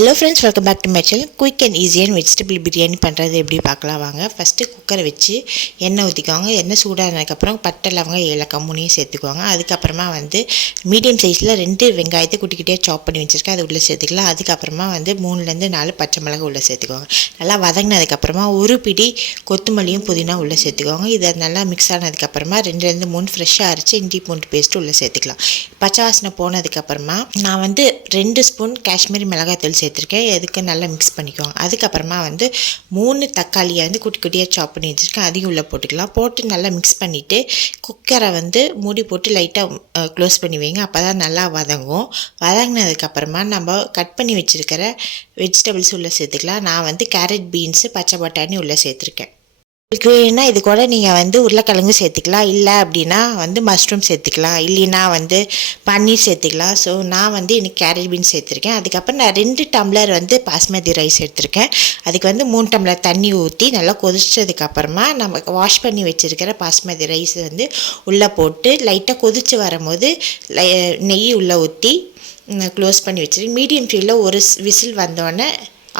Hello friends welcome back to my channel quick and ஈஸியான vegetable biryani பண்ணுறது எப்படி பார்க்கலாம் வாங்க. ஃபஸ்ட்டு குக்கரை வச்சு எண்ணெய் ஊற்றிக்குவாங்க எண்ணெய் சூடானதுக்கப்புறம் பட்டை லவங்க ஏலக்காய் மூணையும் சேர்த்துக்குவாங்க. அதுக்கப்புறமா வந்து மீடியம் சைஸில் ரெண்டு வெங்காயத்தை குட்டிக்கிட்டே சாப் பண்ணி வச்சுருக்கேன். அது உள்ளே சேர்த்துக்கலாம். அதுக்கப்புறமா வந்து மூணுலேருந்து நாலு பச்சை மிளகாய் உள்ளே சேர்த்துக்குவாங்க. நல்லா வதங்கினதுக்கப்புறமா ஒரு பிடி கொத்தமல்லியும் புதினா உள்ளே சேர்த்துக்குவாங்க. இதை நல்லா மிக்ஸ் ஆனதுக்கப்புறமா ரெண்டுலேருந்து மூணு ஃப்ரெஷ்ஷாக அரைச்சி இஞ்சி பூண்டு பேஸ்ட்டு உள்ளே சேர்த்துக்கலாம். பச்சை வாசனை போனதுக்கப்புறமா நான் வந்து ரெண்டு ஸ்பூன் காஷ்மீரி மிளகாய் தூள் சேர்த்துருக்கேன். எதுக்கு நல்லா மிக்ஸ் பண்ணிக்குவாங்க. அதுக்கப்புறமா வந்து மூணு தக்காளியை வந்து குட்டி குட்டியாக சாப் பண்ணி வச்சுருக்கேன். அதையும் உள்ளே போட்டுக்கலாம். போட்டு நல்லா மிக்ஸ் பண்ணிவிட்டு குக்கரை வந்து மூடி போட்டு லைட்டாக க்ளோஸ் பண்ணி வைங்க. அப்போ தான் நல்லா வதங்கும். வதங்கினதுக்கப்புறமா நம்ம கட் பண்ணி வச்சுருக்கிற வெஜிடபிள்ஸ் உள்ளே சேர்த்துக்கலாம். நான் வந்து கேரட் பீன்ஸு பச்சை பட்டாணி உள்ளே சேர்த்துருக்கேன். உங்களுக்கு வேணும்னா இது கூட நீங்கள் வந்து உருளைக்கிழங்கு சேர்த்துக்கலாம். இல்லை அப்படின்னா வந்து மஷ்ரூம் சேர்த்துக்கலாம். இல்லைன்னா வந்து பன்னீர் சேர்த்துக்கலாம். ஸோ நான் வந்து இன்னைக்கு கேரட் பீன்ஸ் சேர்த்துருக்கேன். அதுக்கப்புறம் நான் ரெண்டு டம்ளர் வந்து பாஸ்மதி ரைஸ் எடுத்திருக்கேன். அதுக்கு வந்து மூணு டம்ளர் தண்ணி ஊற்றி நல்லா கொதிச்சதுக்கப்புறமா நம்ம வாஷ் பண்ணி வச்சுருக்கிற பாஸ்மதி ரைஸ் வந்து உள்ளே போட்டு லைட்டாக கொதித்து வரும்போது நெய் உள்ளே ஊற்றி க்ளோஸ் பண்ணி வச்சுருக்கேன். மீடியம் ஃப்ளேமில் ஒரு விசில் வந்தோடனே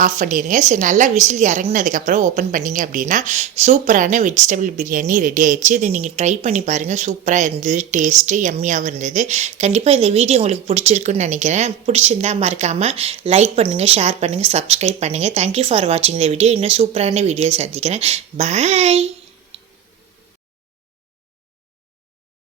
ஆஃப் பண்ணிடுங்க சரி நல்லா விசில் இறங்கினதுக்கப்புறம் ஓப்பன் பண்ணிங்க அப்படின்னா சூப்பரான வெஜிடபிள் பிரியாணி ரெடி ஆயிடுச்சு. இது நீங்கள் ட்ரை பண்ணி பாருங்கள் சூப்பராக இருந்தது டேஸ்ட்டு எம்மியாகவும் இருந்தது. கண்டிப்பாக இந்த வீடியோ உங்களுக்கு பிடிச்சிருக்குன்னு நினைக்கிறேன். பிடிச்சிருந்தா மறக்காமல் லைக் பண்ணுங்கள் ஷேர் பண்ணுங்கள் சப்ஸ்கிரைப் பண்ணுங்கள் தேங்க்யூ ஃபார் வாட்சிங் இந்த வீடியோ இன்னும் சூப்பரான வீடியோ சந்திக்கிறேன். பாய்